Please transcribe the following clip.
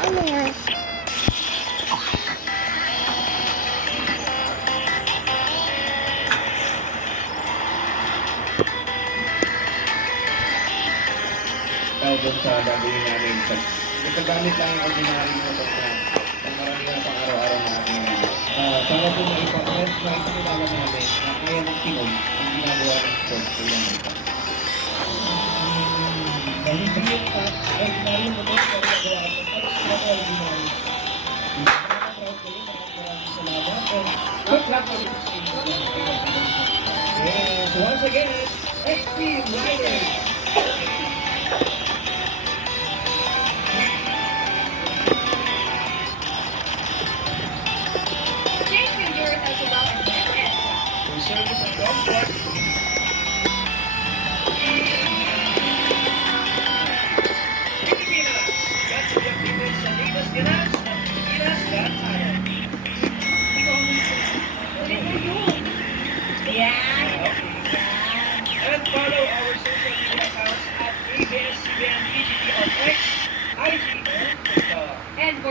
Ano yan? Doon sa gagawin namin. Itagamit lang yung ordinary motor na marami na pang araw-araw natin. Sana po maipakilala namin na kaya ng Pinoy ang ginagawa ng sport sa ilang ito. Hindi yung ordinary motor na ginagawa ng sport sa ordinary. Yes, once again, XP Riders. Change your as well as yes. For service and comfort, Pilipinas. Yan sa Pilipinas sa latest gas at Pilipinas gas tayo. Yeah. And follow our social media accounts at ABS-CBN PGT on X, IG, and TikTok. And for